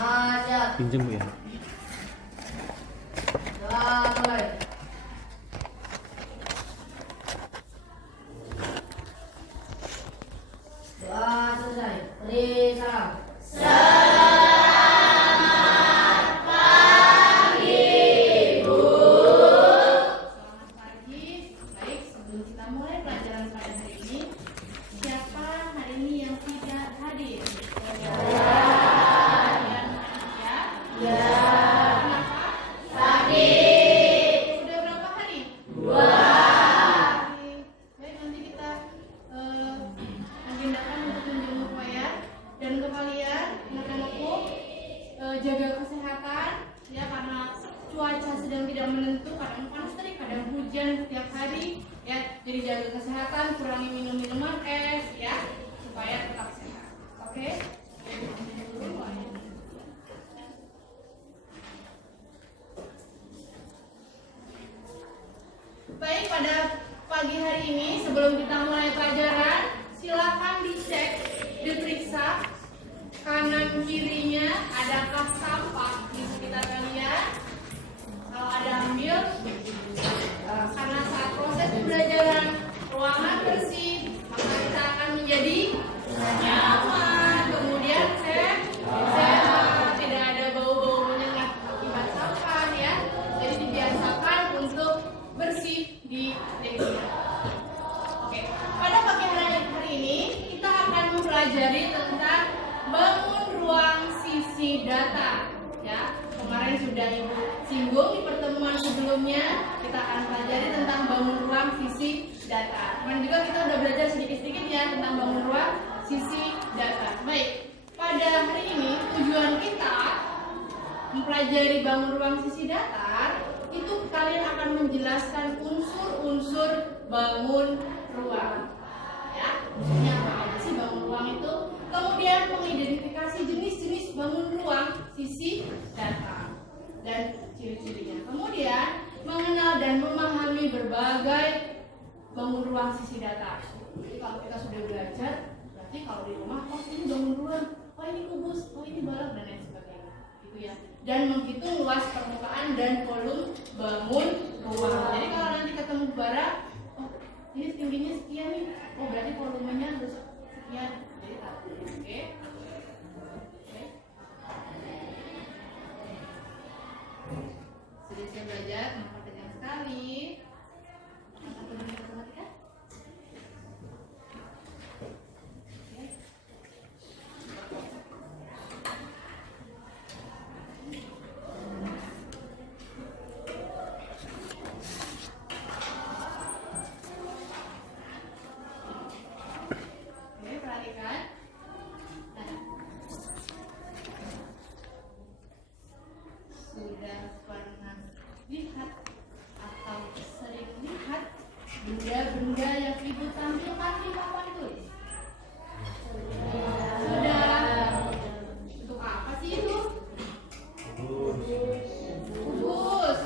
Pinjam Bu ya. Doa selesai. Beri salam. Selamat pagi. Baik, sebelum kita mulai pelajaran pada hari ini, siapa hari ini yang tidak hadir? Ya. Ya. Kenapa? Sudah berapa hari? 2 hari. Baik, nanti kita agendakan untuk menjenguk Wayat dan untuk kalian anak-anakku jaga kesehatan ya, karena cuaca sedang tidak menentu, kadang panas terik, kadang hujan setiap hari ya. Jadi jaga kesehatan, kurangi minum minuman es ya, supaya tetap sehat. Oke? Baik, pada pagi hari ini sebelum kita mulai pelajaran, silakan dicek, diperiksa kanan kirinya adakah sampah di sekitar kalian. Kalau ada, ambil, karena saat proses pembelajaran ruangan bersih, maka kita akan menjadi nyaman, kemudian sehat, tidak ada bau-bau menyengat akibat sampah ya. Jadi dibiasakan untuk bersih di leksnya. Oke, pada pagi hari ini kita akan mempelajari tentang bangun ruang sisi data ya. Kemarin sudah Ibu singgung di pertemuan sebelumnya, kita akan pelajari tentang bangun ruang sisi data. Kemarin juga kita udah belajar sedikit-sedikit ya tentang bangun ruang sisi data. Baik, pada hari ini tujuan kita mempelajari bangun ruang sisi data itu kalian akan menjelaskan unsur-unsur bangun ruang ya. Unsurnya apa aja sih bangun ruang itu? Kemudian mengidentifikasi jenis-jenis bangun ruang sisi data dan ciri-cirinya. Kemudian mengenal dan memahami berbagai bangun ruang sisi data. Jadi kalau kita sudah belajar, berarti kalau di rumah, oh ini bangun ruang, oh ini kubus, oh ini balok dan lain sebagainya. Gitu ya. Dan menghitung luas permukaan dan volume bangun ruang. Jadi kalau nanti ketemu barang, oh ini tingginya sekian nih, oh berarti volumenya harus sekian. Jadi tahu. Oke. Sudah siap belajar? Memperhatikan sekali. Apa perlu diperhatikan? Oke, perhatikan. Nah, sudah pernah lihat atau sering lihat benda-benda yang Ibu tampilkan di papan tulis? Sudah. Untuk apa sih itu? Kubus.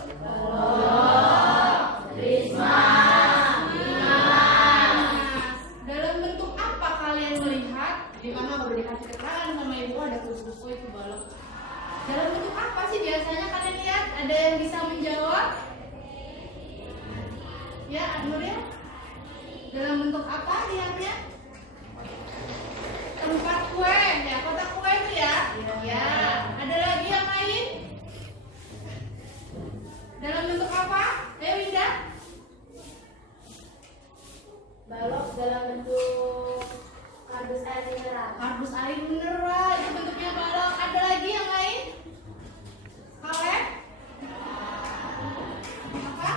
Dalam bentuk apa kalian melihat? Di mana udah dikasih keterangan sama Ibu ada kubus, oh itu balok. Dalam bentuk apa sih biasanya kalian lihat? Ada yang bisa menjawab? Ya, Nuril? Dalam bentuk apa lihatnya? Tempat kue, ya, kotak kue itu ya? Ya. Ada lagi yang lain? Dalam bentuk apa? Ayo Winda. Balok dalam bentuk kardus air mineral. Kardus air mineral, itu bentuknya balok. Ada lagi yang lain? Kaleb? Apa?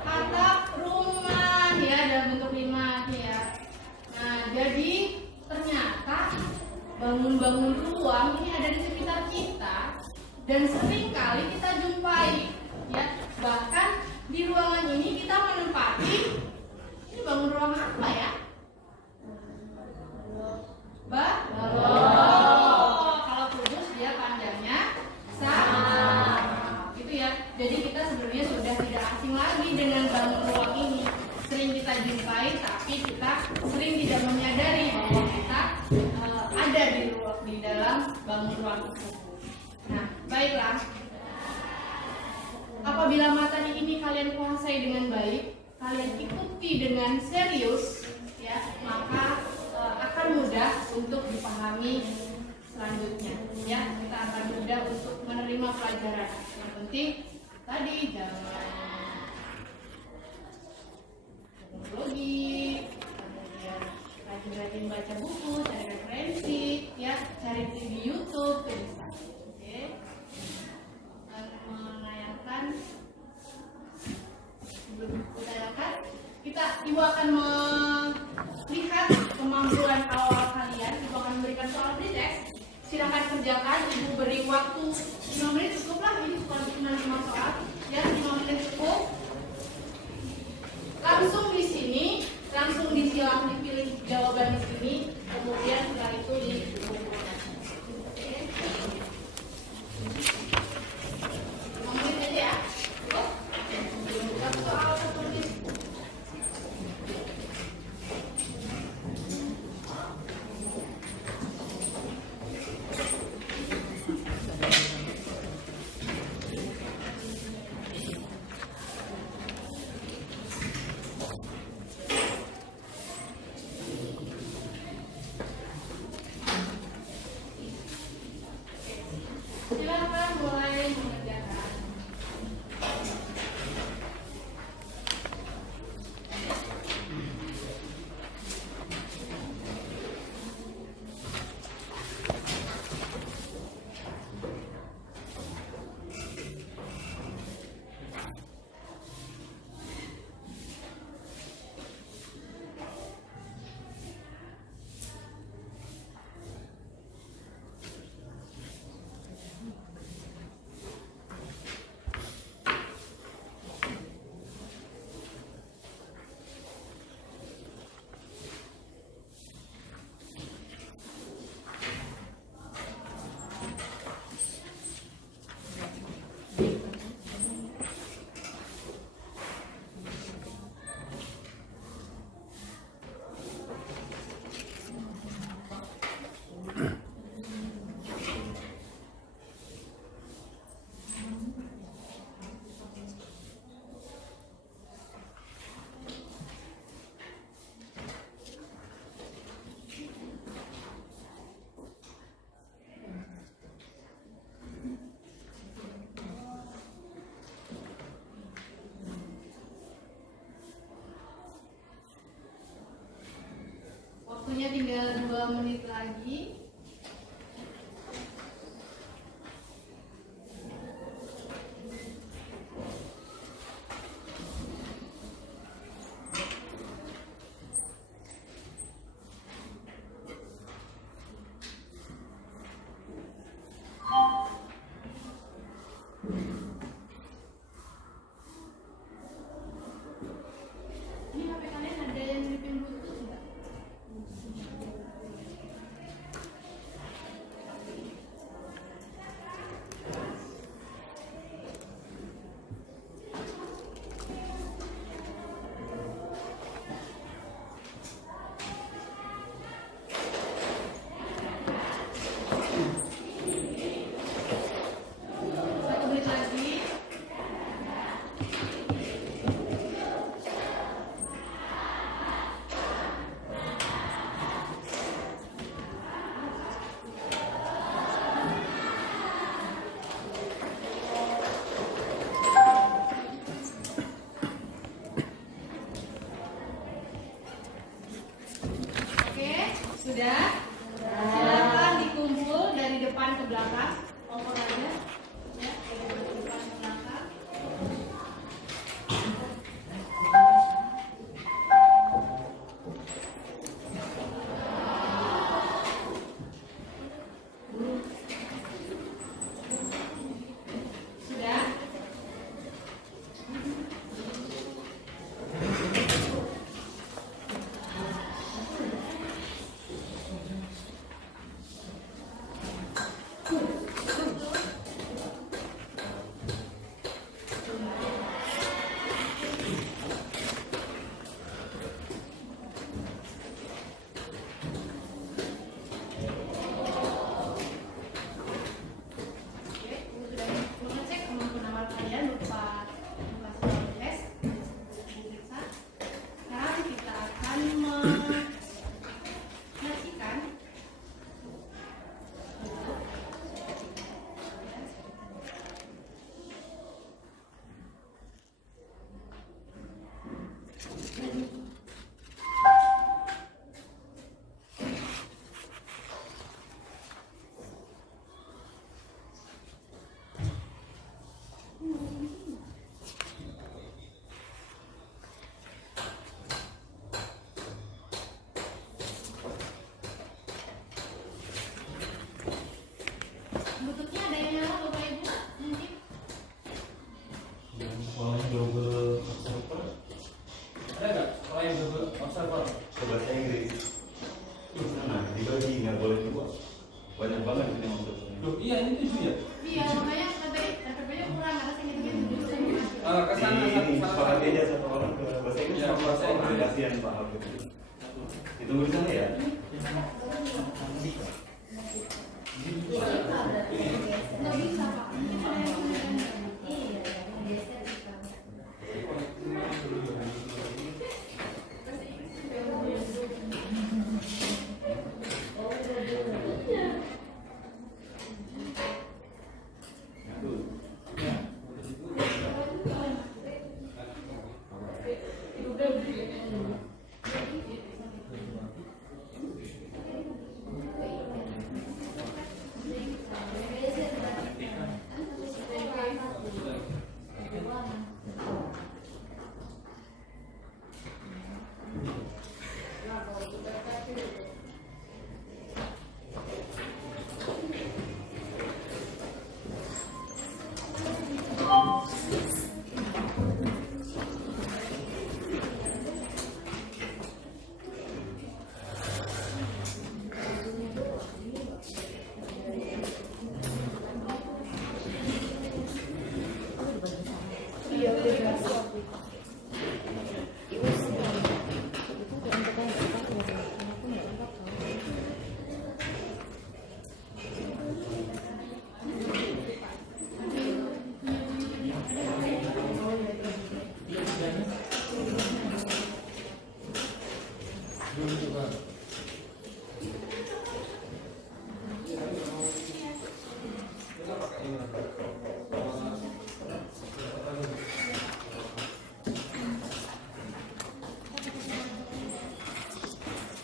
Atap rumah, ya, dalam bentuk 5 ya. Nah, jadi ternyata bangun-bangun ruang ini ada di sekitar kita dan sering kali kita jumpai ya. Bahkan di ruangan ini kita menempati, ini bangun ruang apa ya? Kalau kubus dia panjangnya sama gitu ya. Jadi kita sebenarnya sudah tidak asing lagi dengan bangun ruang ini. Sering kita jumpai, tapi kita sering tidak menyadari bahwa kita ada di dalam bangun ruang tersebut. Nah, baiklah. Apabila materi ini kalian kuasai dengan baik, kalian ikuti dengan serius, ya, maka akan mudah untuk dipahami selanjutnya. Ya, kita akan mudah untuk menerima pelajaran. Yang penting tadi jangan logik, kemudian rajin-rajin baca buku, cari referensi, ya, cari di YouTube, itu bisa. Oke. Menanyakan, ibu akan melihat kemampuan awal kalian. Ibu akan memberikan soal free text. Silakan kerjakan. Ibu beri waktu 5 menit cukup lah. Ini cuma 5 soal. Ya, 5 menit cukup. Langsung di sini, langsung disilang dipilih jawaban di sini. Kemudian setelah itu dikumpulkan. Oke. 5 menit aja ya. Cukup. Satu soal seperti ini. Silakan mulai mengerjakan. Waktunya tinggal 2 menit lagi. Ini HP kalian ada yang nyelipin Bluetooth enggak? Satu menit lagi. Oke, sudah? Silakan dikumpul dari depan ke belakang. Kompor aja. Ya, dari depan ke belakang. Sudah? bututnya ada yang nyala Bapak Ibu? Mungkin yang sekolahnya double observer ada nggak sekolah yang double observer Ke bahasa Inggris. Nah, dibagi nggak boleh dua. Banyak banget ini untuk loh iya ini 7 ya iya, makanya KTP-nya kurang karena saya gitu kesana ini satu sepakati aja satu orang ke bahasa Inggris Ya, sama bahasa orang. Inggris. Kasihan Pak Alvin. Itu urusan ya. nggak bisa Pak. Mungkin ada yang Iya, geser bisa.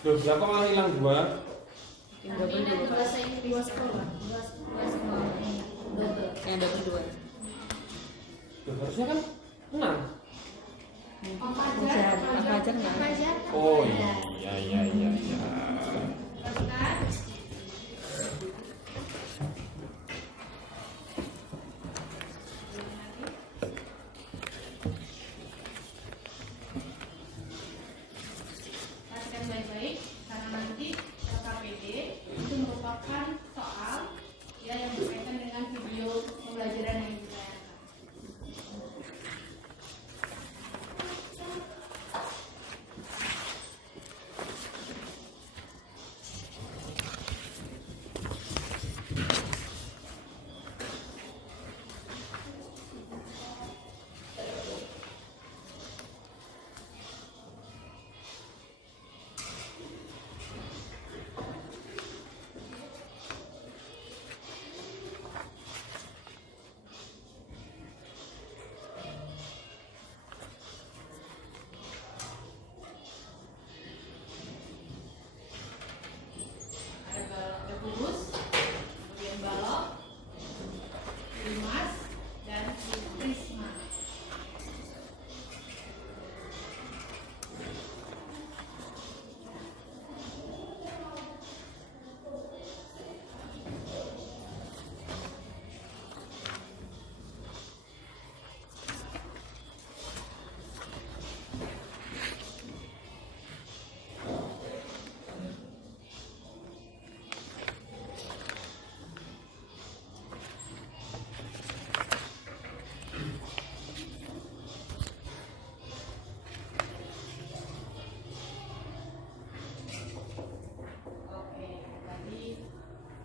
loh siapa malah hilang 2 Ini bahasa Inggris dua sekolah. Dua sekolah. Double. yang dapat 2 loh harusnya kan 6 Fajar nggak? Fajar. oh iya Kan? Perhatikan baik-baik karena nanti KPD itu merupakan soal ya yang berkaitan dengan video pembelajaran yang ditayangkan. Ada kubus, kemudian balok, limas, dan prisma. Oke, tadi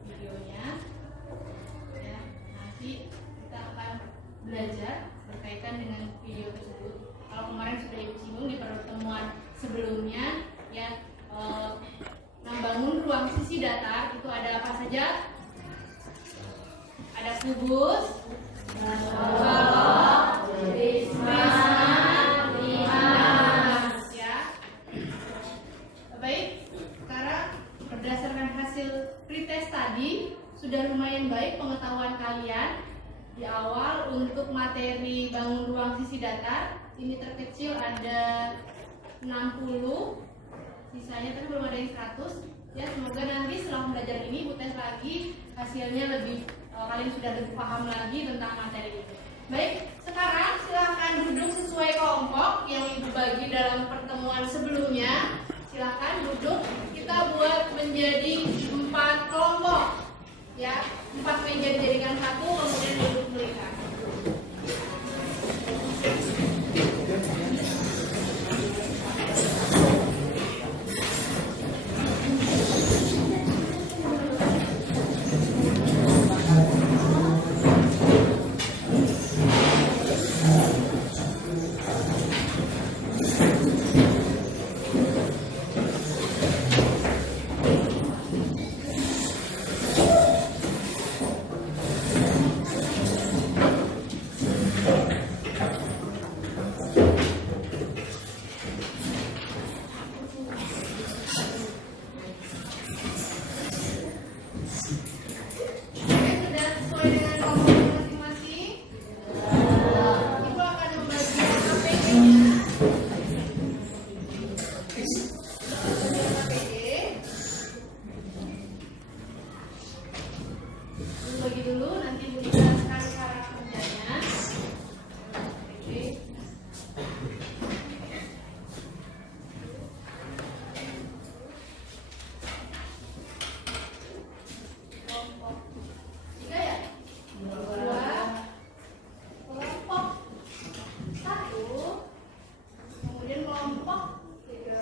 videonya ya, nanti kita akan belajar berkaitan dengan video tersebut. Kalau kemarin sudah Ibu singgung di pertemuan sebelumnya ya, membangun ruang sisi datar itu ada apa saja? Ada kubus, balok, prisma, limas ya. Baik, sekarang berdasarkan hasil pretest tadi sudah lumayan baik pengetahuan kalian di awal untuk materi bangun ruang sisi datar. Ini terkecil ada 60, sisanya tapi belum ada yang 100 ya. Semoga nanti setelah belajar ini Bu tes lagi hasilnya lebih kalian sudah lebih paham lagi tentang materi itu. Baik, sekarang silakan duduk sesuai kelompok yang Ibu bagi dalam pertemuan sebelumnya. Silakan duduk. Kita buat menjadi 4 kelompok. Ya, 4 meja dijadikan 1, kemudian duduk mereka. Bagi dulu, nanti Ibu jelaskan cara kerjanya. Oke. Kelompok 3 ya? 2 kelompok 1, kemudian kelompok 3.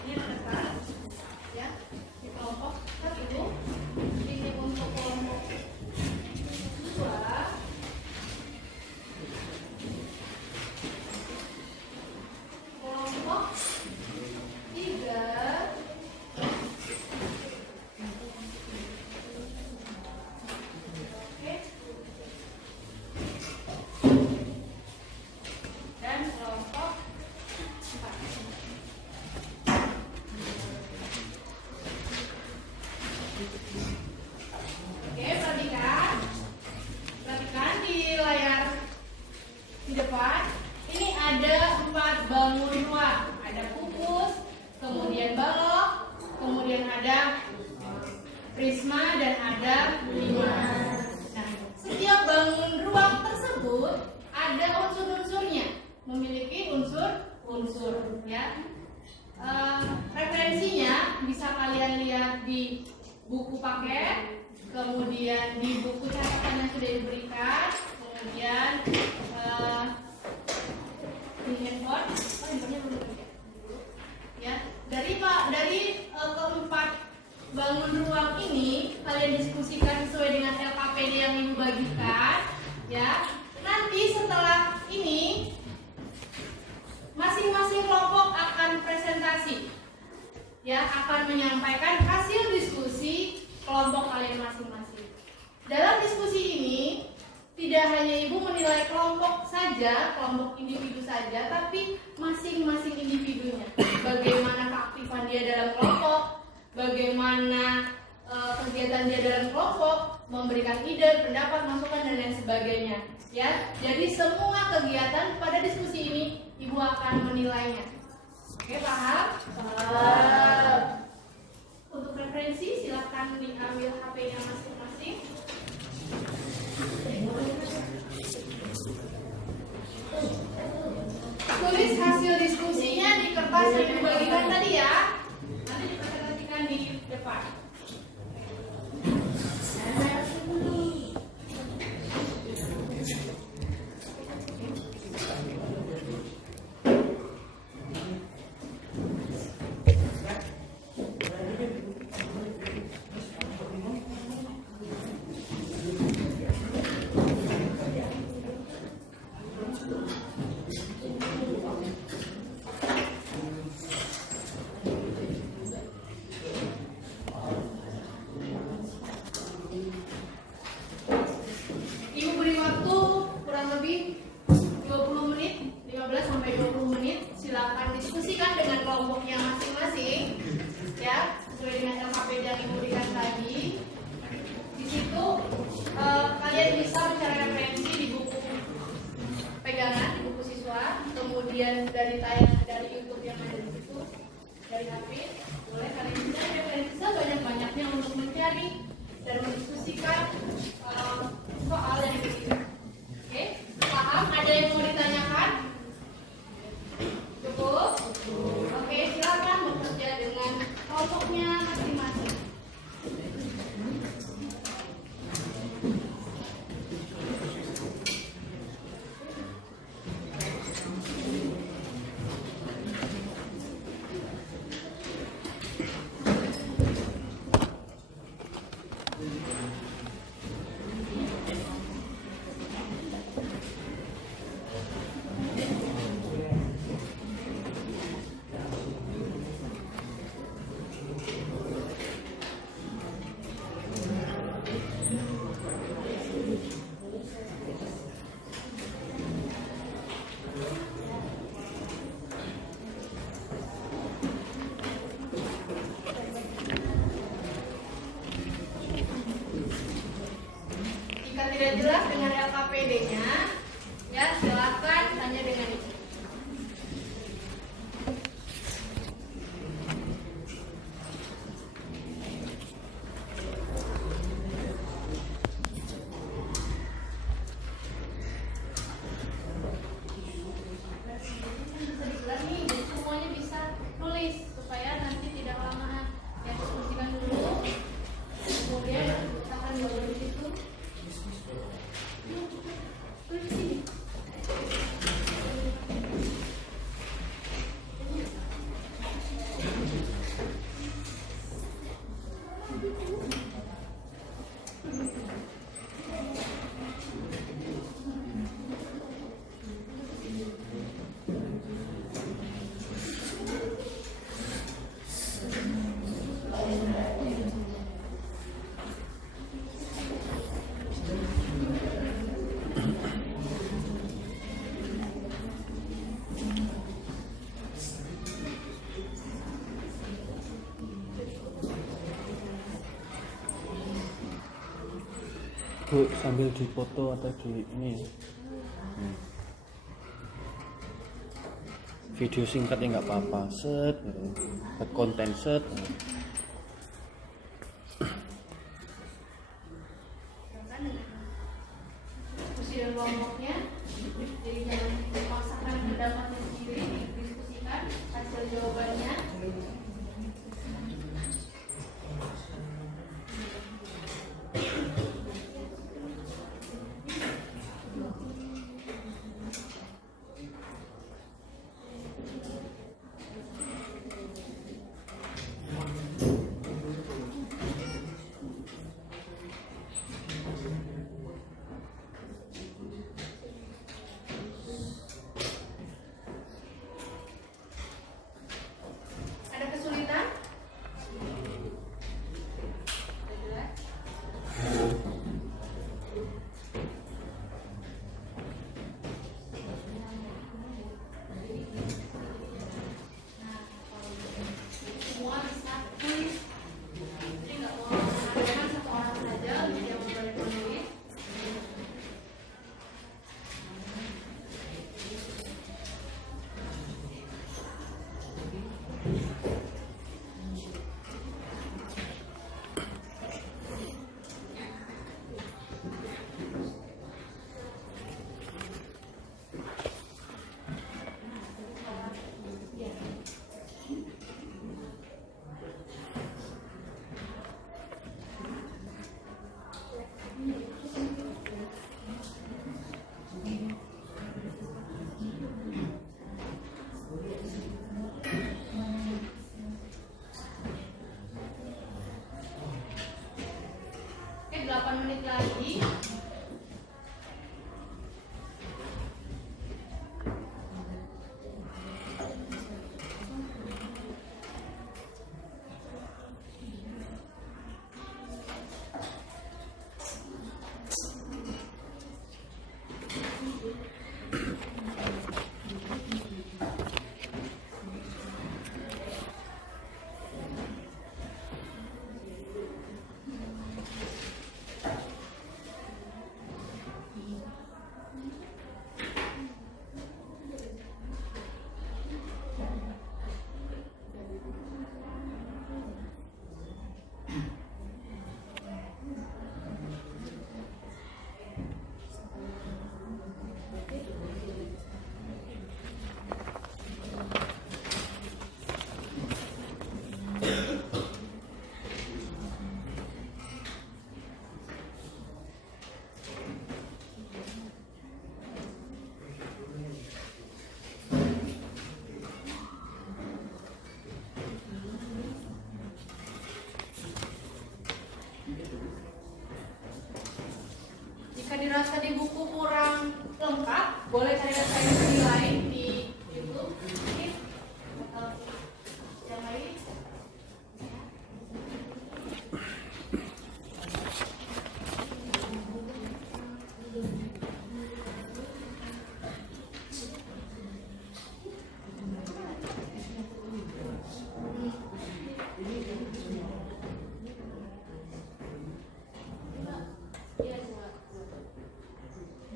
Ini ada ya, di kelompok 1. Ini untuk kelompok 2. Kelompok 3. Oke. Dan kelompok 4. Oke, perhatikan di layar di depan. Ini ada 4 bangun ruang. Ada pupus, kemudian balok, kemudian ada prisma dan ada lima. Nah, setiap bangun ruang tersebut ada unsur-unsurnya, memiliki unsur-unsur ya. Referensinya bisa kalian lihat di buku paket, kemudian di buku catatan yang sudah diberikan, kemudian di handphone. Handphonenya belum ya. Dari keempat bangun ruang ini kalian diskusikan sesuai dengan LKPD yang Ibu bagikan ya. Nanti setelah ini masing-masing kelompok akan presentasi ya, akan menyampaikan hasil diskusi kelompok kalian masing-masing. Dalam diskusi ini tidak hanya Ibu menilai kelompok saja, kelompok individu saja, tapi masing-masing individunya. Bagaimana keaktifan dia dalam kelompok, bagaimana kegiatan dia dalam kelompok, memberikan ide, pendapat, masukan dan lain sebagainya. Ya, jadi semua kegiatan pada diskusi ini Ibu akan menilainya. Oke, paham? Paham. Untuk referensi silakan diambil HP-nya masing-masing. Tulis hasil diskusinya di kertas yang dibagikan tadi ya. Nanti dipresentasikan di depan. diskusikan soal yang diberikan. Oke, paham? Ada yang mau ditanyakan? Cukup? Oke, silakan bekerja dengan kelompoknya masing-masing. Jika tidak jelas dengan LKPD-nya, ya silakan tanya dengan itu. Bisa dijelas nih, jadi semuanya bisa nulis supaya nanti tidak kelamaan. Ya diskusikan dulu, kemudian kita akan ngobrol di situ. Tulis sini. Bu, sambil dipoto atau di ini video singkat ya nggak apa-apa, set gitu. Buat konten set. Diskusi dan kelompoknya, jadi jangan memaksakan pendapatnya sendiri, diskusikan hasil jawabannya. Ada kesulitan? Sudah jelas? Semua bisa tulis. Jadi nggak mau mengadakan satu orang saja yang boleh menulis. Oke, 8 menit lagi. Jika dirasa di buku kurang lengkap, boleh cari referensi lain di YouTube atau yang lain.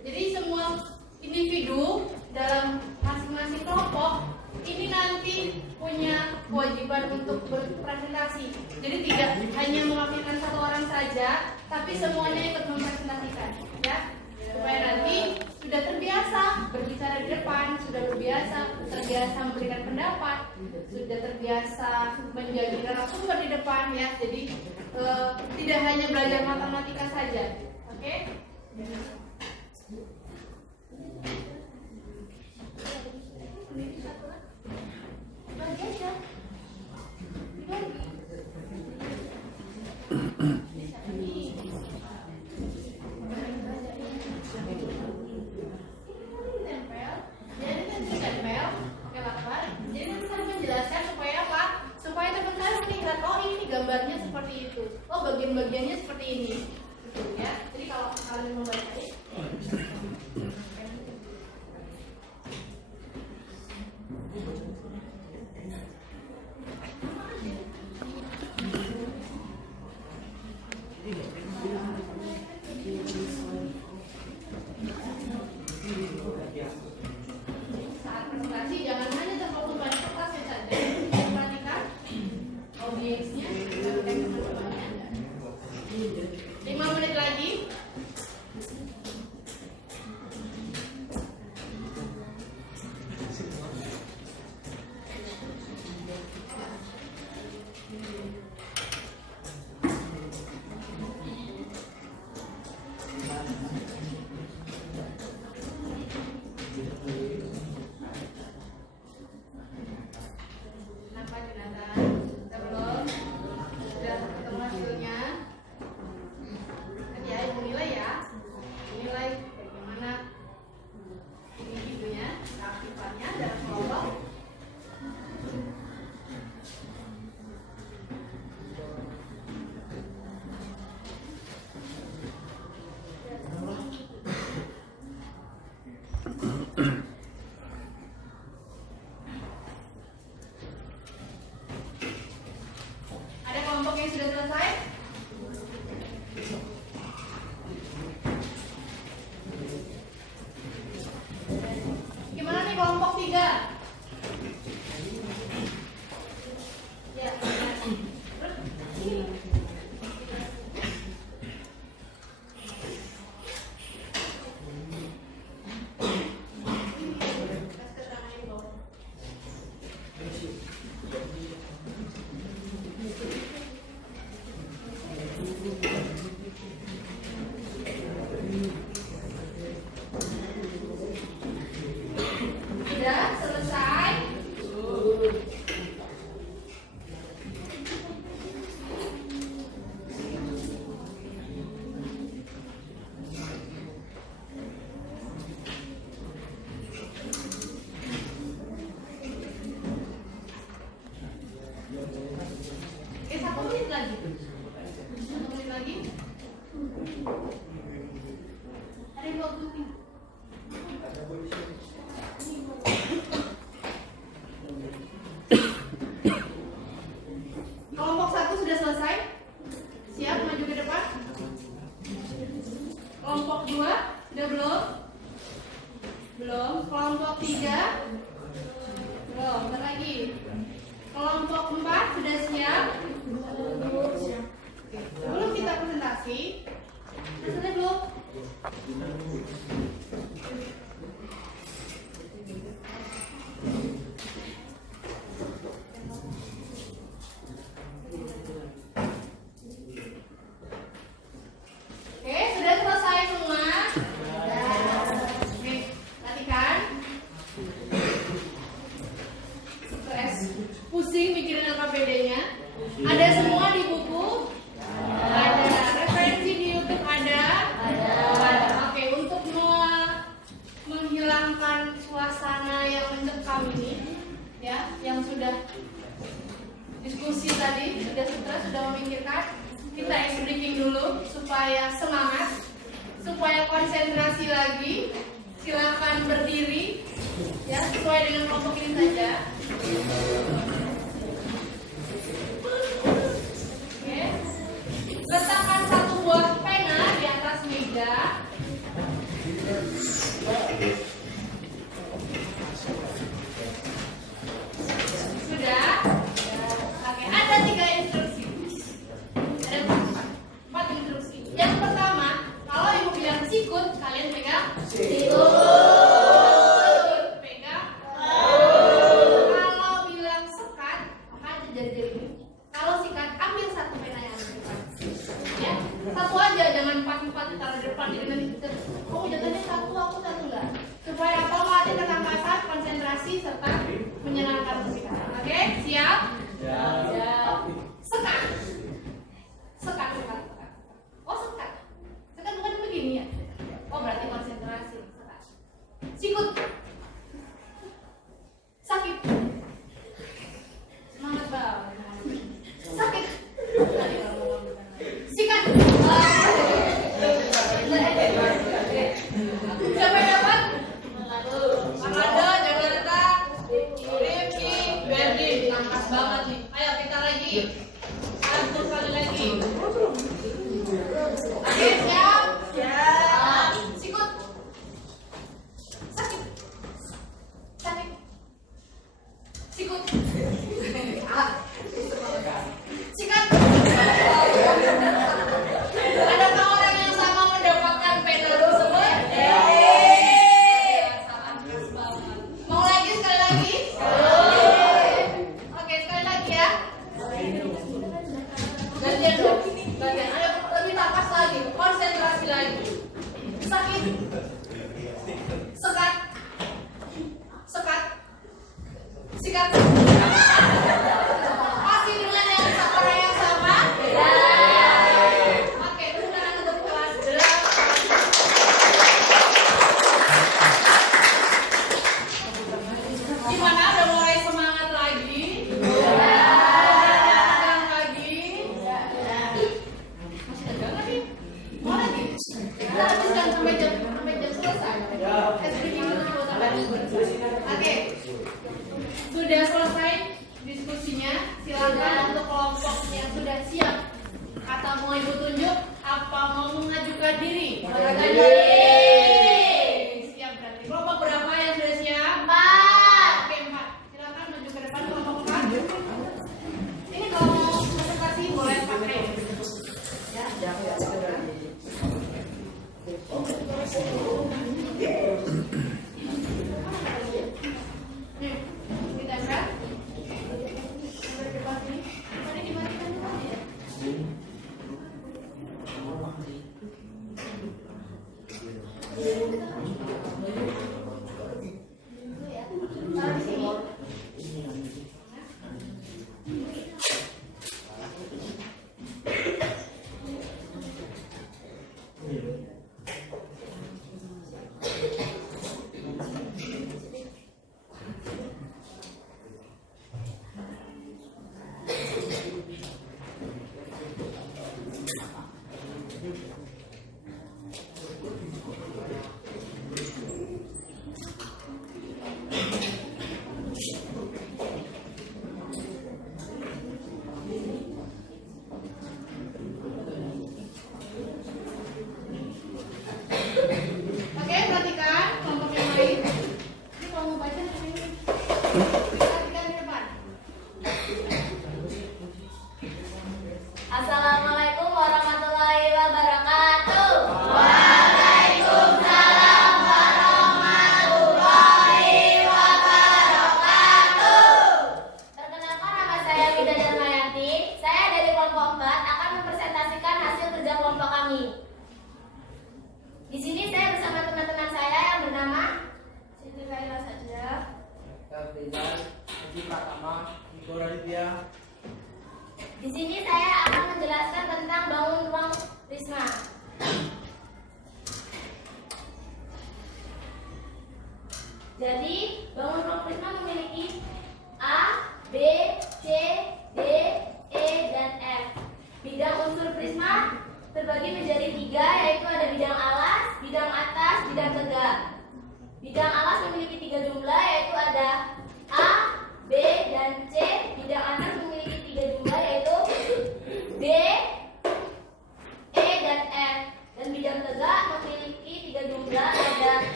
Jadi semua individu dalam masing-masing kelompok ini nanti punya kewajiban untuk berpresentasi. Jadi tidak hanya mewakilkan satu orang saja, tapi semuanya ikut mempresentasikan, ya. Supaya nanti sudah terbiasa berbicara di depan, sudah terbiasa memberikan pendapat, sudah terbiasa menjadi narasumber di depan, ya. Jadi tidak hanya belajar matematika saja, oke? Bagi aja. Dibagi. Tempel. Jadi nanti tempel ke lapar. Jadi nanti saya menjelaskan supaya apa? Supaya teman-teman melihat, oh ini gambarnya seperti itu. Oh bagian-bagiannya seperti ini. Gitu ya. Jadi kalau kalian membaca saat presentasi jangan hanya terfokus pada kertasnya saja, perhatikan audiensnya, teman-temannya. 5 menit lagi. Kenapa Jonathan? Kita belum? Sudah ketemu hasilnya? Nanti ya, ibu nilai ya. Nilai bagaimana ini videonya, keaktifannya dalam kelompok. Ada kelompok yang sudah selesai? Gimana nih kelompok 3? Ya. Sudah selesai? Oke, 1 menit lagi. 1 menit lagi. Ada yang bawa gunting. Kelompok 1 sudah selesai? Siap maju ke depan? Kelompok 2 sudah belum? Belum. Kelompok 3 belum. Bentar lagi. Kelompok 4 sudah siap? Sebelum kita presentasi, sudah selesai belum? Oke, sudah selesai semua? Oke, perhatikan. Stres, pusing mikirin LKPD-nya. Ada semua di buku? Ada. Referensi di YouTube ada? Ada. supaya konsentrasi lagi, silakan berdiri ya sesuai dengan kelompok ini saja. Oke. Letakkan satu buah pena di atas meja. Sudah? Oke, ada 3 instruksi. Ada 4 instruksi. Yang pertama, kalau ibu bilang sikut, kalian pegang sikut. Pegang. Kalau bilang sekat, maka ada jari-jari. Kalau sikat, ambil satu pena yang ada di depan. Ya, satu aja, jangan 4 ditaruh di depan. Jadi nanti kita, oh jatuhnya satu, aku satu enggak. Supaya apa? Melatih ketangkasan, konsentrasi, serta menyenangkan musik. Oke, siap? Siap. Sekat. Sekat. Oh, sekat. Sekat bukan begini ya? Oh, berarti konsentrasi. Sekat. Sikut. Sakit. Semangat banget. Sakit. Sikat. Siapa yang dapat? Armando, Jakarta, Rifki, Berdi, tangkas banget nih. Ayo kita lagi. 1 kali lagi. Oke, siap? Siap. Sikut. Sakit. Sakit. Sikut. Sikat. Adakah orang yang sama mendapatkan pena tersebut? Tangkas banget. Mau lagi sekali lagi? Oke, sekali lagi ya. Gantian dong. Gantian. Ayo lebih tangkas lagi. Konsentrasi lagi. Sakit. Sekat. Sekat. Sikat. Masih dengan yang orang yang sama? Oke, tepuk tangan untuk kelas 8. Gimana? Udah mulai semangat lagi? Tegang lagi? Masih tegang lagi? Mau lagi? Kita habiskan sampai jam selesai. Oke. Sudah selesai diskusinya. Silakan untuk kelompok yang sudah siap. Kata mau ibu tunjuk, apa mau mengajukan diri? Mengajukan diri. Siap berarti. Kelompok berapa yang sudah siap? 4. Oke, 4. Silakan maju ke depan kelompok 4. Ini kalau mau presentasi boleh pakai. Ya, nih, kita lihat. Berdebat nih. Tadi dimatikan dulu ya.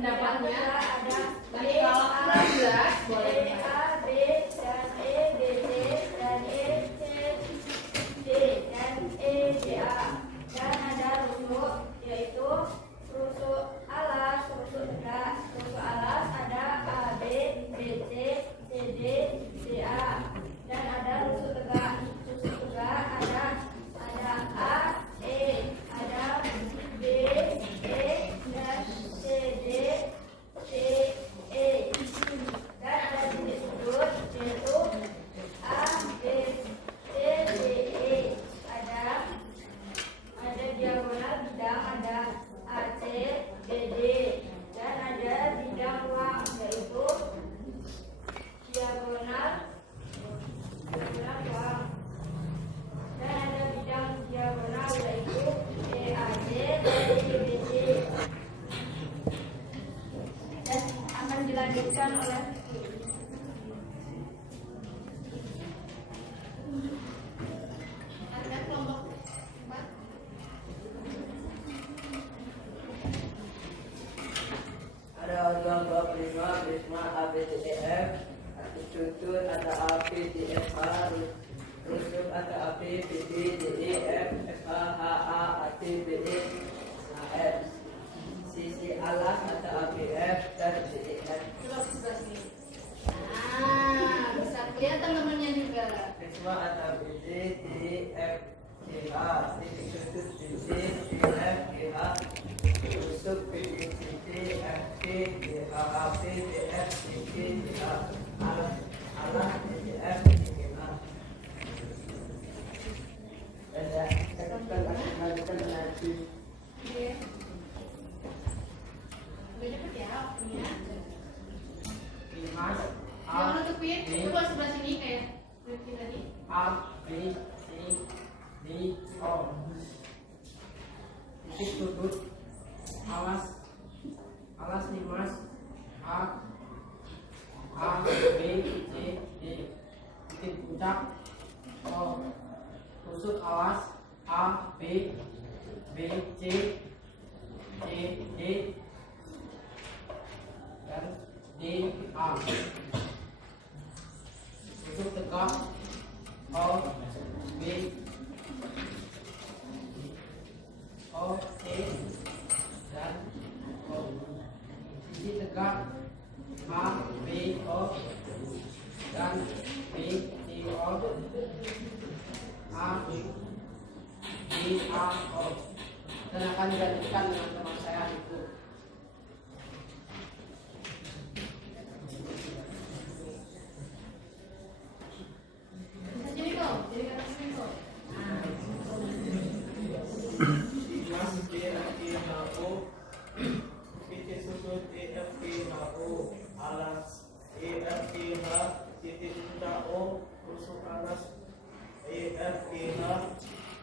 pendapatnya. ada Nanti kalau kurang jelas boleh A, B, dan E, B, C, dan E, C, D, dan E, D, A. Dan ada rusuk, yaitu rusuk alas, rusuk tegak. Rusuk alas ada A, B, B, C, C, D, D, A. Dan ada rusuk tegak. Rusuk tegak ada A, E, ada B, E, dan C, D, C, E. Dan ada titik sudut yaitu A, B, C, D, E. Ada diagonal bidang ada AC, BD. Dan ada bidang ruang yaitu diagonal ruang. Dan ada bidang diagonal yaitu EAC, BD. Dan akan dilanjutkan oleh ada kelompok 4. Ada organ bab prisma A B C D E F. Arti struktur ada A B D F H. Rusuk ada A B B D D E F F H H A A T B E F. Sisi alas ada A B F dan D E F. Coba di sebelah sini. Nah, bisa kelihatan namanya juga. Prisma ada B D D F G H. Titik sudut D C D F G H. Rusuk B D C D F G D H A B D F C G D H. Alas D D F D G H. Dan ya, saya akan lanjutkan nanti. Oke. Udah cepet ya waktunya. Primas Jangan nutupin. Coba sebelah sini kayak Rifki tadi. A B C D O. Titik sudut alas limas A B C D. Titik puncak O. Rusuk alas A B C D dan D A. Rusuk tegak O B O C dan O. Sisi tegak A B O dan B C O. A B A O. Dan akan dilanjutkan dengan teman saya itu. Bisa jadi kok. Jadi kata sini kok. Nah. Mas B F G H O. Titik sudut E F G H O. Alas E F G H. Titik puncak O. Rusuk alas E F G H.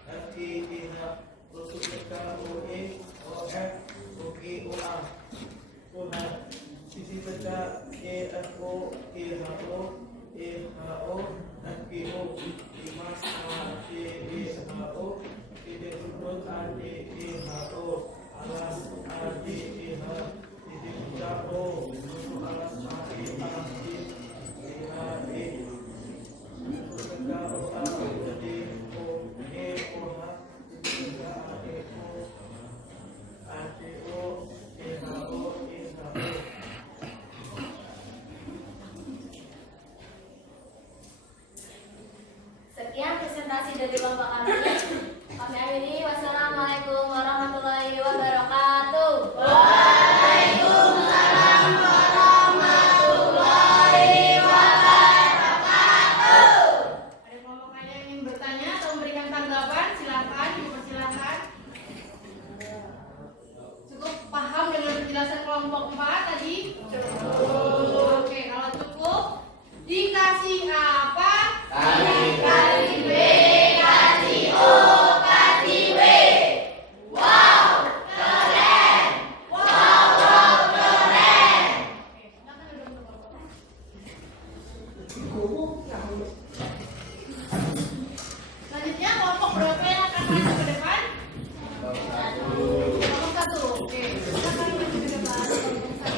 F G G H. Rusuk tegak O E O F O G O A. Sisi tegak E F O E H O E H O F G O. Limas A D E H O. Titik sudut A D E H O. Alas A D E H. Titik puncak O. Rusuk alas A E alas D E H E. Rusuk tegak O A D O E O H. Titik tegak A D O A D O E H O E H O. Sekian presentasi dari Bapak kami. Kami akhiri. Wassalamualaikum warahmatullahi wabarakatuh. Waalaikumsalam warahmatullahi wabarakatuh. Ada kelompok lain yang ingin bertanya atau memberikan tanggapan? Silakan, dipersilakan. Cukup paham dengan penjelasan kelompok 4 tadi? Cukup. Oke, kalau cukup dikasih apa? Kasih B, kasih O, kasih W. Wow, keren. Wow, keren. Oke, silakan duduk untuk kelompok. Selanjutnya kelompok berapa yang akan maju ke depan? Kelompok 1. Oke, silakan maju ke depan. Kelompok 1.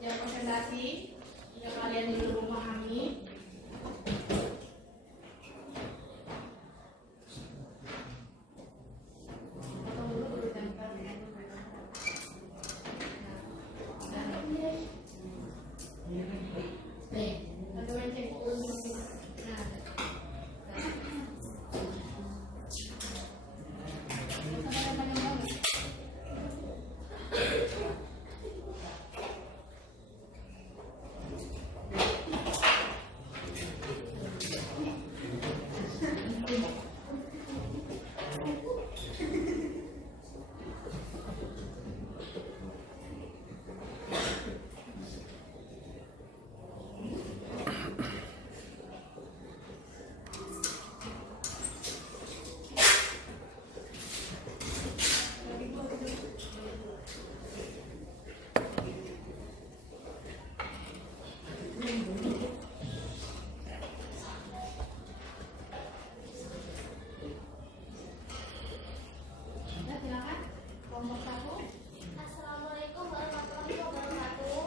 yang presentasi jika kalian belum memahami. Assalamualaikum warahmatullahi wabarakatuh.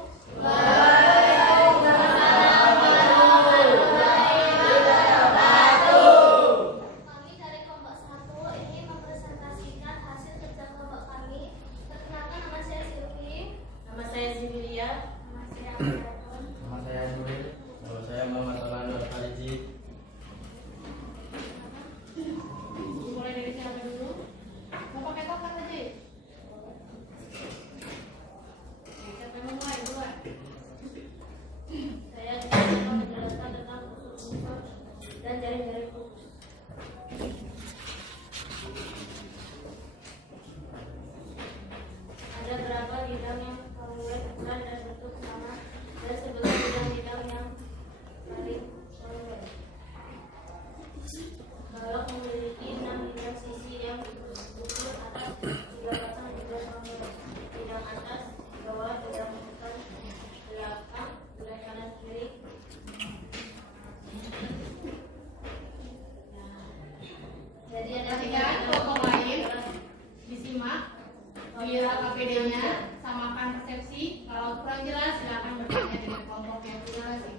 Kami dari kelompok 1 ingin mempresentasikan hasil kerja kelompok kami. Perkenalkan, nama saya Silvi. Nama saya Zivilia. Nama saya Amiraton. Nama saya Nuril. Nama saya Muhammad Orlando Fariji. Mulai dari siapa dulu? Mau pakai topeng aja? Siapa yang mau mulai duluan? Saya akan menjelaskan tentang unsur-unsur dan jaring-jaring fokus. Ada berapa bidang yang memulai ukuran dan bentuk sama dan 11 bidang-bidang yang paling memulai. Balok memiliki 6 bidang sisi yang ukur atas 3 pasang juga memulai. Bidang atas, bawah, bidang depan, belakang, belah kanan kiri. Jadi ada Perhatikan kelompok lain, disimak, lihat KPD-nya, samakan persepsi. Kalau kurang jelas, silakan bertanya dengan kelompok yang punya lagi.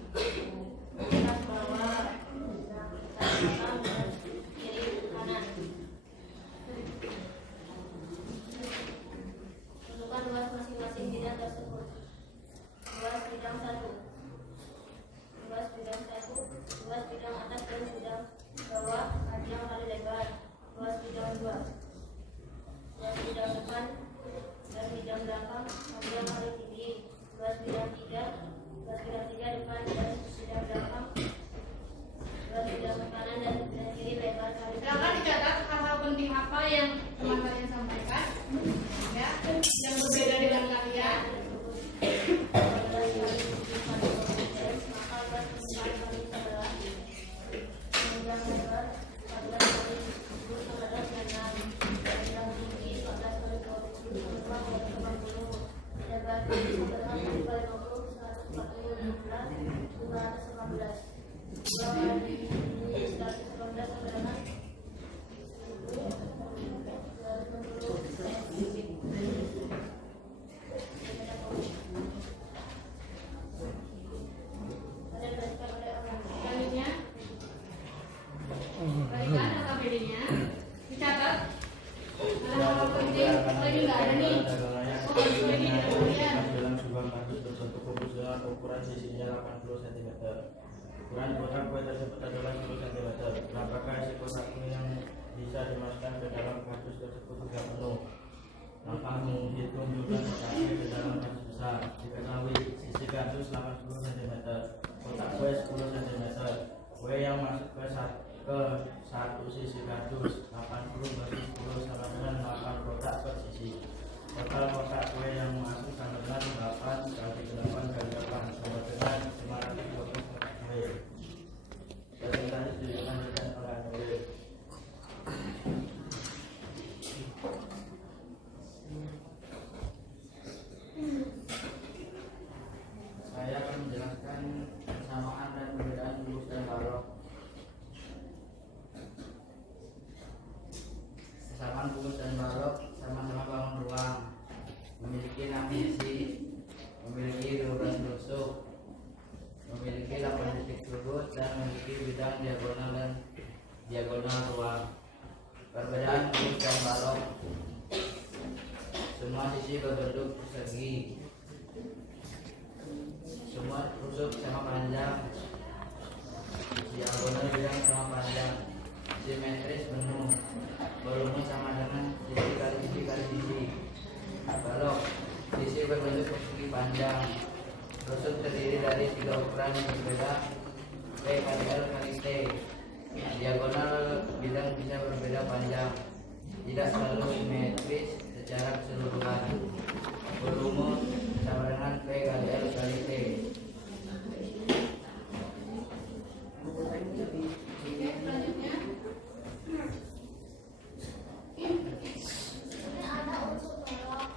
atas bawah, atas belakang, dan kiri kanan. Tentukan luas masing-masing bidang tersebut. Luas bidang 1, luas bidang 1, luas bidang atas dan bidang bawah, panjang kali lebar. Luas bidang 2, luas bidang depan dan bidang belakang, panjang kali tinggi. Luas bidang 3, luas bidang 3 depan dan bidang belakang. Luas bidang kanan dan bidang kiri lebar kali tinggi. Silakan dicatat hal-hal penting apa yang teman kalian sampaikan, ya, yang berbeda dengan kalian. Selanjutnya, perhatikan KPD-nya, dicatat. Ada hal penting, lagi nggak ada nih. Oh, lagi ada kalian. Dalam sebuah kardus berbentuk kubus dengan ukuran sisinya 80 cm. Ukuran kotak kue tersebut adalah 10 cm. Apakah isi kotak kue yang bisa dimasukkan ke dalam kardus tersebut juga penuh? Langkah menghitung jumlah kotak kue ke dalam kardus besar. Diketahui sisi kardus 80 cm, kotak kue 10 cm. Kue yang masuk ke satu sisi kardus 80 bagi 10 sama dengan 8 kotak per sisi. Total kotak kue yang masuk sama dengan 8 kali 8 kali 8 sama dengan 520 kotak kue. Presentasi dilanjutkan oleh Nuril. berbentuk persegi panjang. Rusuk terdiri dari 3 ukuran yang berbeda, P kali L kali T. Diagonal bidang bisa berbeda panjang, tidak selalu simetris secara keseluruhan. Volume sama dengan P kali L kali T. Oke, selanjutnya. Ini ada unsur tolak.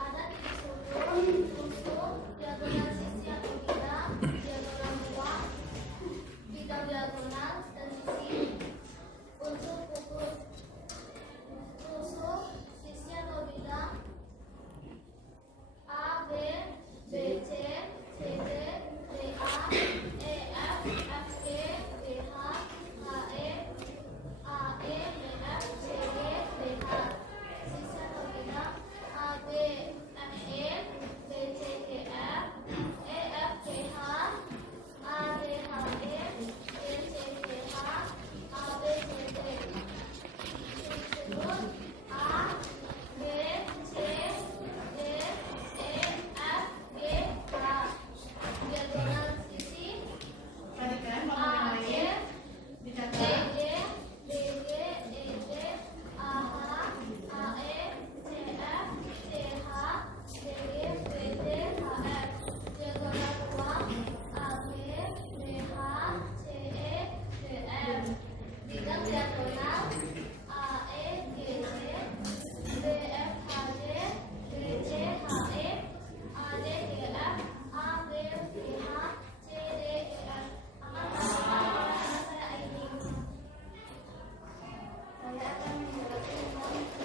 Ada 3 unsur diagonal sisi atau bidang, diagonal ruang, bidang diagonal dan sisi. Unsur pupus. Unsur sisi atau bidang A, B, B, C, C, D, D, A, E, F, F, G, G, H, H, E, A, E, D, F, C, G, D, H. Sisi atau bidang A, B, F, E, B, C, G, F, E, F, G, H, A, D, H, E, B, C, G, H, A, B, C, D. Disebut A, B, C, D, E, F, G, H. Diagonal sisi Perhatikan A, bangunan C, lain. D, Dicatat. G, D, G, E, G, A, H, A, E, C, F, C, H, D, G, B, D, H, F. Diagonal ruang A, B, B, H, C, E, D, F. Bidang diagonal A, E, G, C, B, F, H, J, B, C, H, E, A, D, G, F, A, B, G, H, C, D, E, F. Akan karena saya ini. Saya akan menjelaskan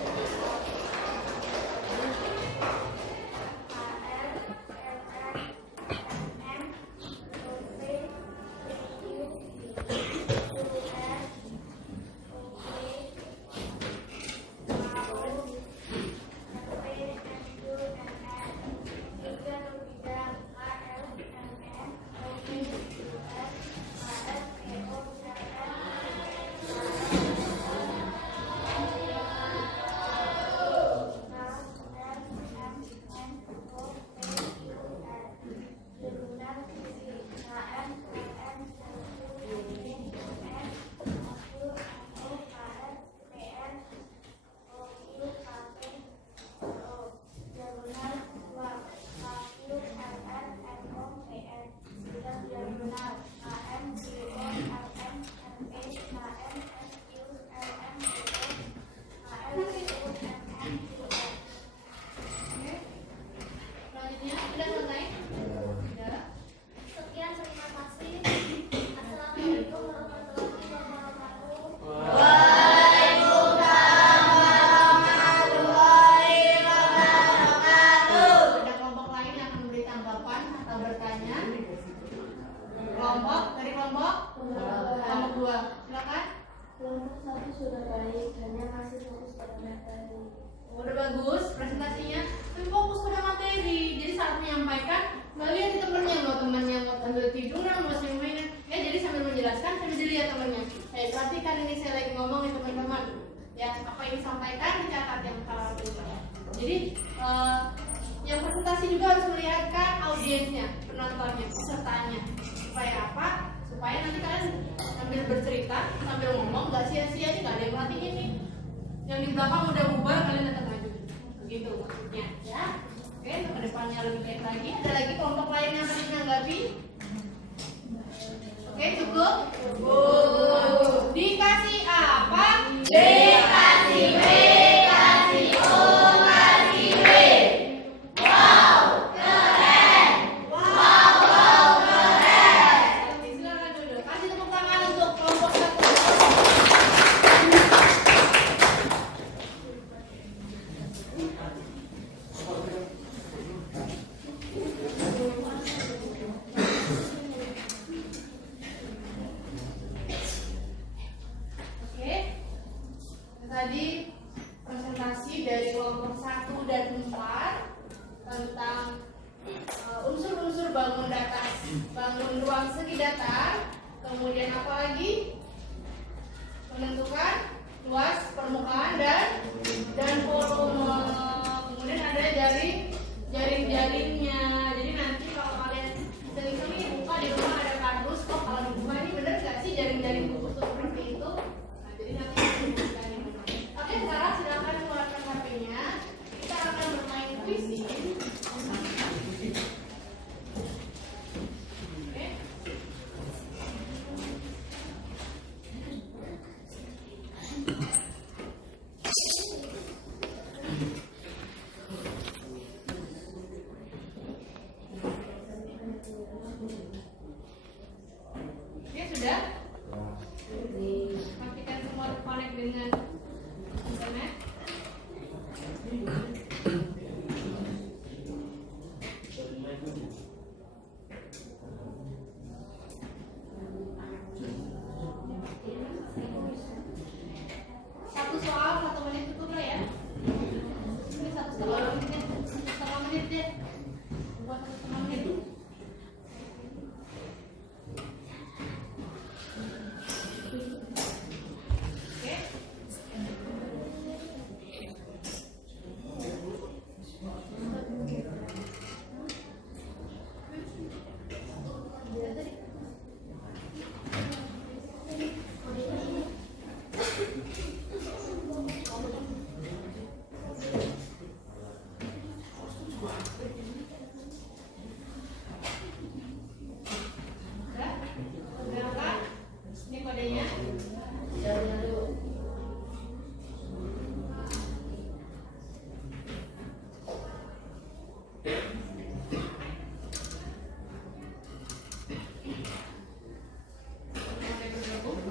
Selanjutnya, sudah selesai? Sudah. Sekian, terima kasih. Assalamualaikum warahmatullahi wabarakatuh. Ada kelompok lain yang akan memberi tanggapan atau bertanya? Kelompok dari kelompok 2. Silakan. Kelompok 1 sudah baik, hanya masih fokus pada materi. Udah bagus presentasinya, tapi fokus pada materi. Jadi saat menyampaikan nggak lihat di temennya, mau temannya mau sambil tiduran, mau sambil mainan. Jadi sambil menjelaskan sambil dilihat temannya. Perhatikan ini saya lagi ngomong ya teman-teman. Ya apa yang disampaikan dicatat yang salah dulu. Jadi yang presentasi juga harus melihatkan audiensnya, penontonnya, pesertanya. Supaya apa? Supaya nanti kalian sambil bercerita, sambil ngomong nggak sia-sia, nggak ada yang perhatiin nih. Yang di belakang udah bubar, kalian tetap maju. Begitu maksudnya, ya. Oke, ke depannya lebih baik lagi. Ada lagi kelompok lain yang harus menanggapi? Oke, cukup? Dikasih apa? Dikasih B, kasih O, kasih W. Wow, keren. Wow, keren. Oke, silakan duduk. Kasih tepuk tangan untuk kelompok 1. Oke, tadi presentasi dari kelompok 1 dan 4 tentang unsur-unsur bangun datar, bangun ruang segi datar, kemudian apa lagi? Menentukan luas permukaan dan volume. Kemudian ada ada jaring-jaringnya. Jadi nanti kalau kalian sering-sering buka di rumah ada kardus, oh kalau di rumah ini bener nggak sih jaring-jaring bungkus seperti itu? Nah, jadi nanti kita ini. Oke, sekarang silakan keluarkan HP-nya. Kita akan bermain puisi. Oke, sudah? Pastikan semua terkonek dengan internet. Satu soal 1 menit tutup lah ya. Ini 1,5 menit, 1,5 menit deh. Buat 1,5 menit. Oke. Sudah? Berangkat. Ini kodenya. Oke, bergabung.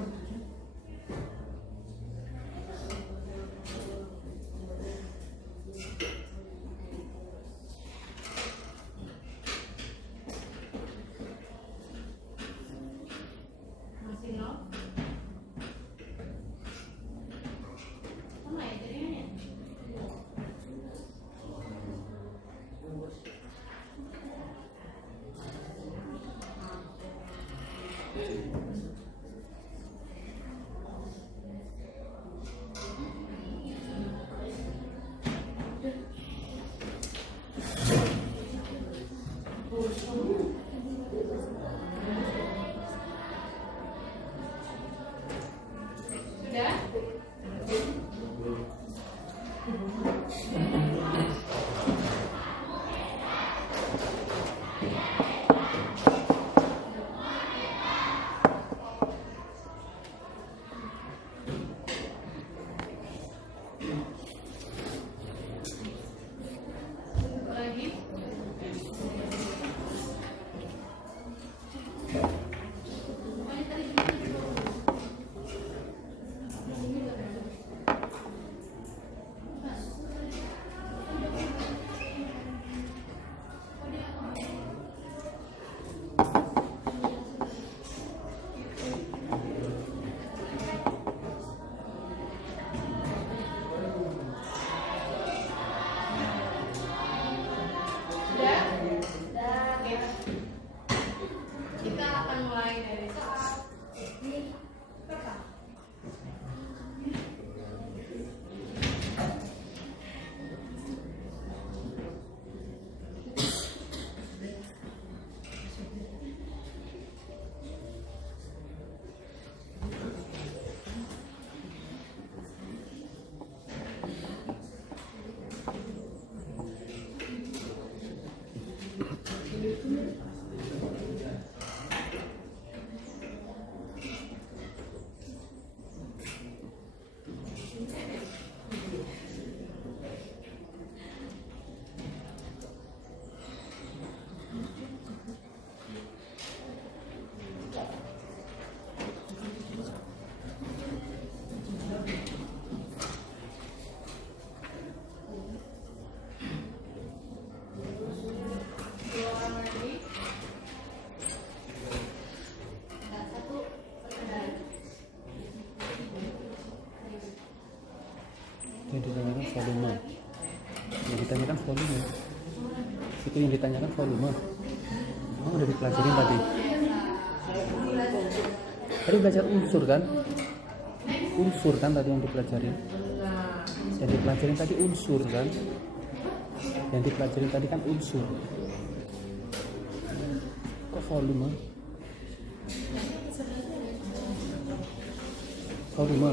Masih nol. Sama ya jaringannya? Sudah? Lagi. Pokoknya tadi begitu. Sudah? Oke. Kita akan mulai dari soal pertama. Yang ditanyakan volume. Yang ditanyakan volume. Itu yang ditanyakan volume. Oh, udah dipelajarin tadi. Tadi belajar unsur kan? Unsur kan tadi yang dipelajarin. Yang dipelajarin tadi unsur kan? Yang dipelajarin tadi kan unsur. Kok volume? Volume.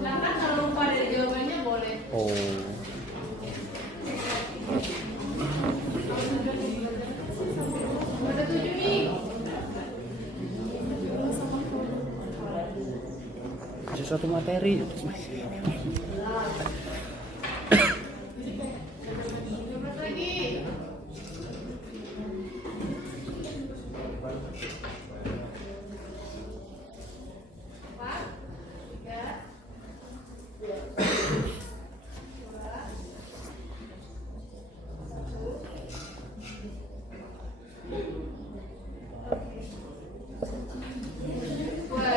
Silahkan kalau lupa dari jawabannya boleh. Oh. Ada 7 nih. Sesuatu materi. Coba lagi. Empat,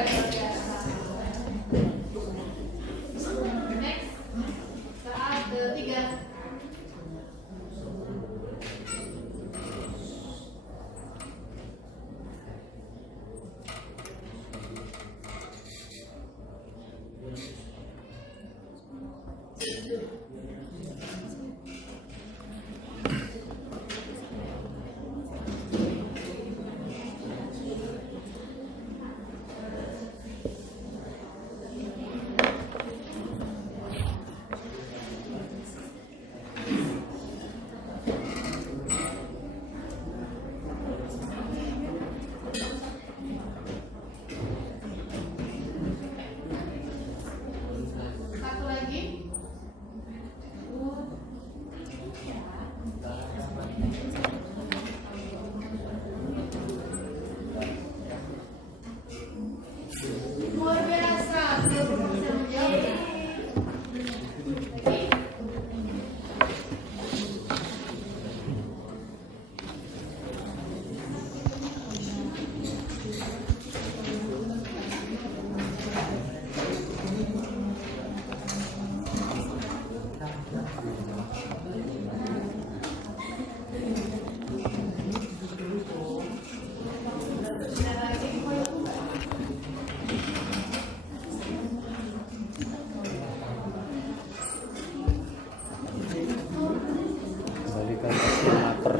3, 2, 1. Next, saat ketiga. Satu lagi. Luar biasa, 20% menjawab. Lagi. Kembali ke mater.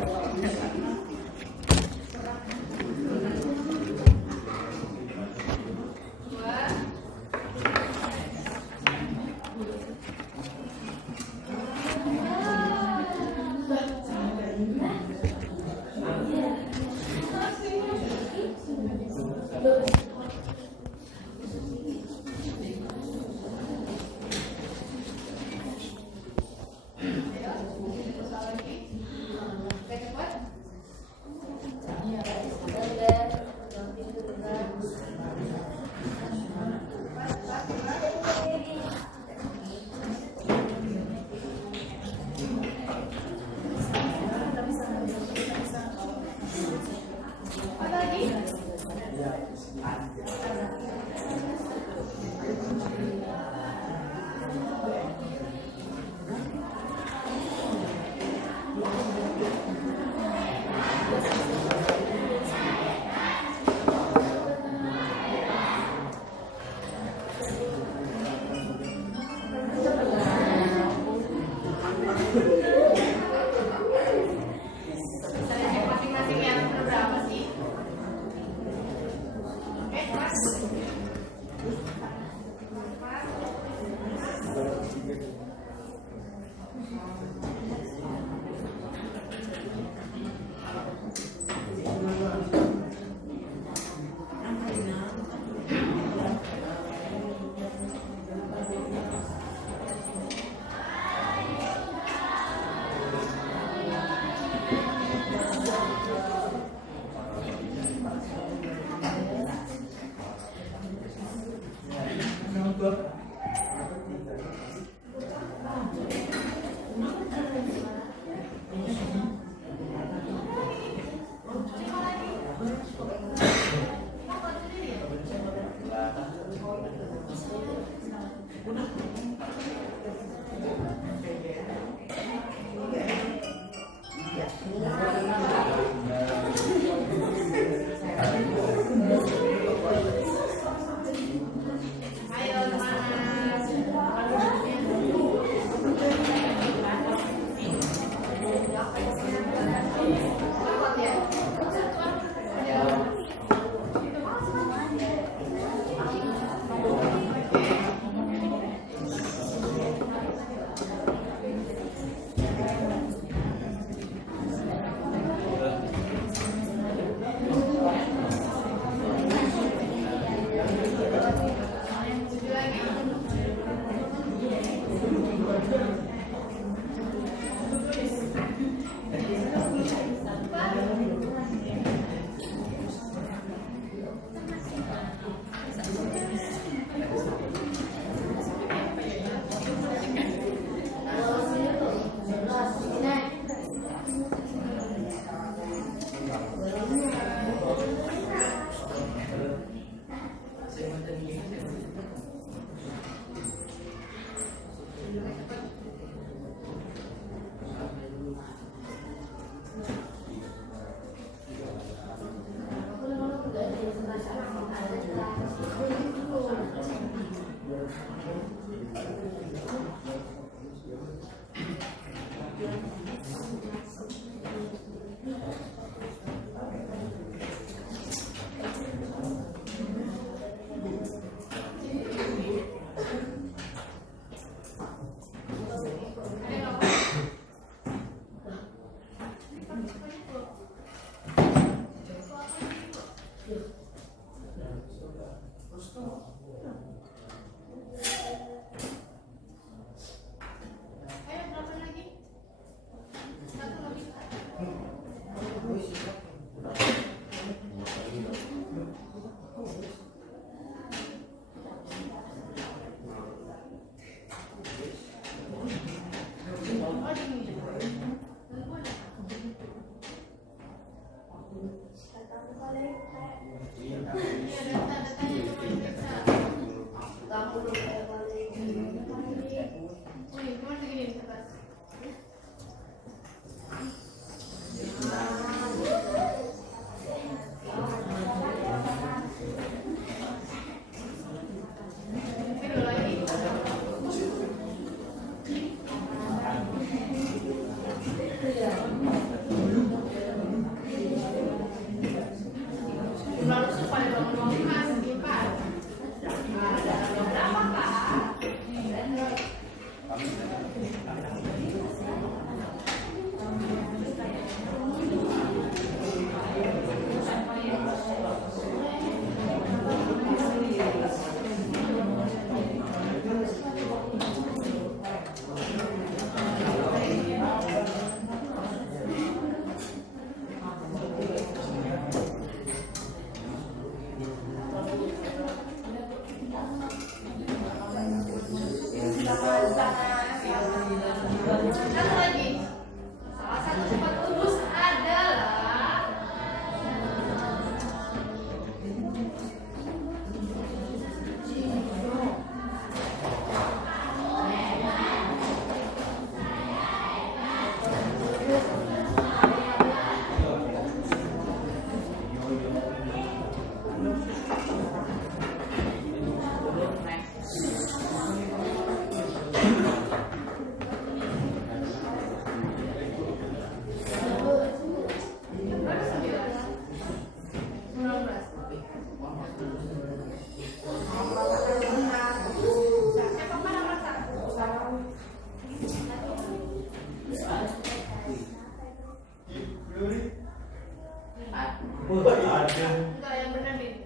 Enggak, yang benar nih.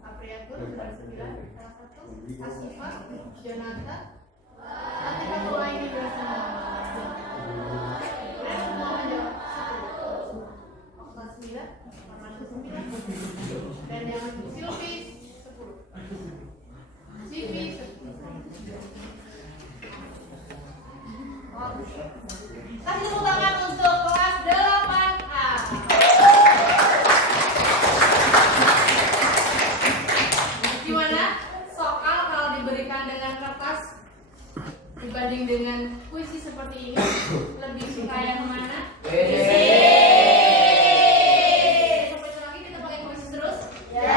Apriatur, 9, Asifah, Jonathan, nanti satu lain juga semua. Benar semua menjawab. Kelas 9, Marmanda 9, dan yang Silvi 10. Silvi 10. Oke. Kasih tepuk tangan untuk kelas 8A. Gimana? Soal kalau diberikan dengan kertas dibanding dengan puisi seperti ini, lebih suka yang mana? Sampai lagi kita pakai puisi terus? Ya.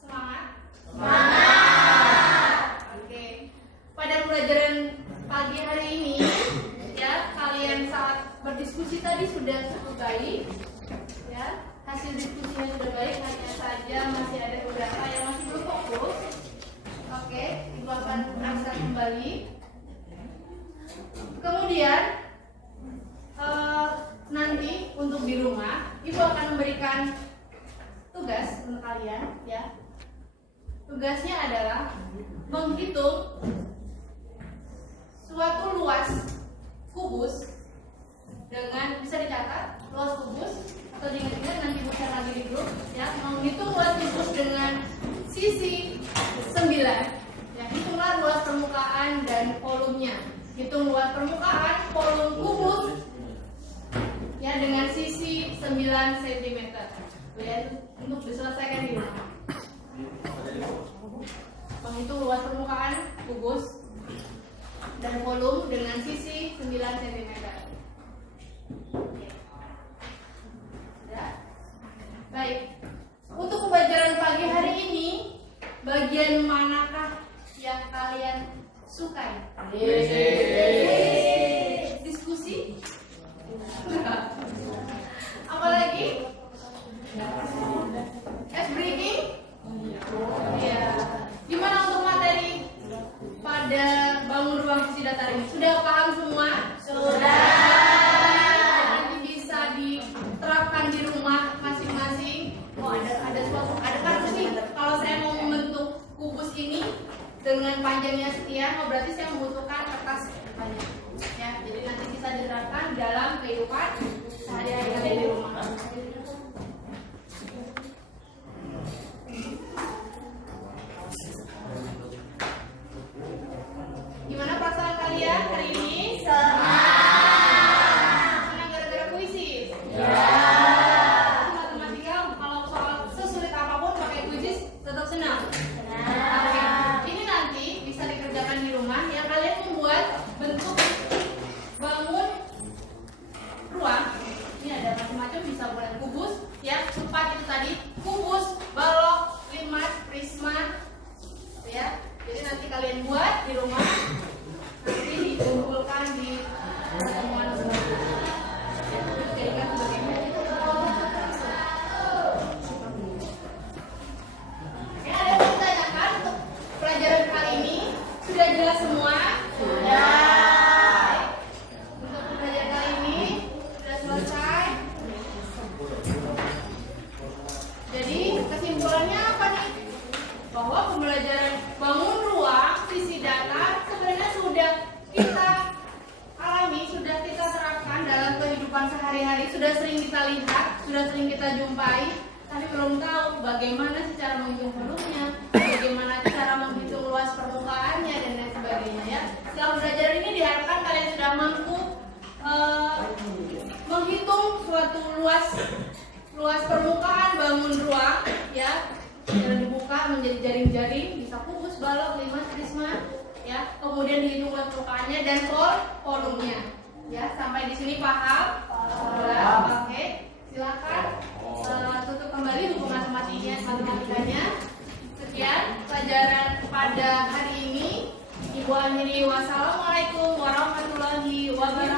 Semangat? Semangat. Oke. Pada pelajaran pagi hari diskusi tadi sudah cukup baik, ya. Hasil diskusinya sudah baik, hanya saja masih ada beberapa yang masih belum fokus. Oke, Ibu akan periksa kembali. Kemudian nanti untuk di rumah, Ibu akan memberikan tugas untuk kalian, ya. Tugasnya adalah menghitung suatu luas kubus dengan, bisa dicatat luas kubus atau diingat-ingat nanti bisa lagi di grup, ya. Menghitung luas kubus dengan sisi 9, ya. Hitunglah luas permukaan dan volumenya. Hitung luas permukaan volume kubus, ya, dengan sisi 9 cm, ya, untuk diselesaikan di rumah. Menghitung luas permukaan kubus dan volume dengan sisi 9 cm. Ya. Baik. Untuk pembelajaran pagi hari ini, bagian manakah yang kalian sukai? Diskusi? Apalagi? Ice breaking? Ya. Gimana untuk materi pada bangun ruang visi datar ini? Sudah paham semua? Sudah. Nanti bisa diterapkan di rumah masing-masing. Oh, ada kasus nih. Kalau saya mau membentuk kubus ini dengan panjangnya sekian, oh berarti saya membutuhkan kertas banyak. Ya, jadi nanti bisa diterapkan dalam kehidupan sehari-hari kalian di rumah. Gimana perasaan kalian hari ini? Senang gara-gara puisi? Ya. Matematika kalau soal sesulit apapun pakai puisi tetap senang. Oke. Ini nanti bisa dikerjakan di rumah. Ya, kalian membuat bentuk bangun ruang. Ini ada macam-macam, bisa buat kubus, ya, 4 itu tadi, kubus, balok, limas, prisma, ya. Jadi nanti kalian buat di rumah, nanti dikumpulkan di pertemuan selanjutnya. Jadikan sebagaimana. Ya, ada yang ditanyakan untuk pelajaran kali ini? Sudah jelas semua? Sudah. Untuk pelajaran kali ini sudah selesai. Jadi kesimpulannya apa nih? Bahwa pembelajaran bangun ruang visi datar sebenarnya sudah kita alami, sudah kita terapkan dalam kehidupan sehari-hari, sudah sering kita lihat, sudah sering kita jumpai, tapi belum tahu bagaimana sih cara menghitung volumenya, bagaimana cara menghitung luas permukaannya dan lain sebagainya, ya. Setelah belajar ini diharapkan kalian sudah mampu menghitung suatu luas permukaan bangun ruang, ya. Yang dibuka menjadi jaring-jaring, bisa kubus, balok, limas, prisma, ya. Kemudian dihitung luas permukaannya dan volumenya, ya. Sampai di sini paham? Oke, silakan tutup kembali buku matematikanya. Sekian pelajaran pada hari ini. Ibu akhiri, wassalamualaikum warahmatullahi wabarakatuh.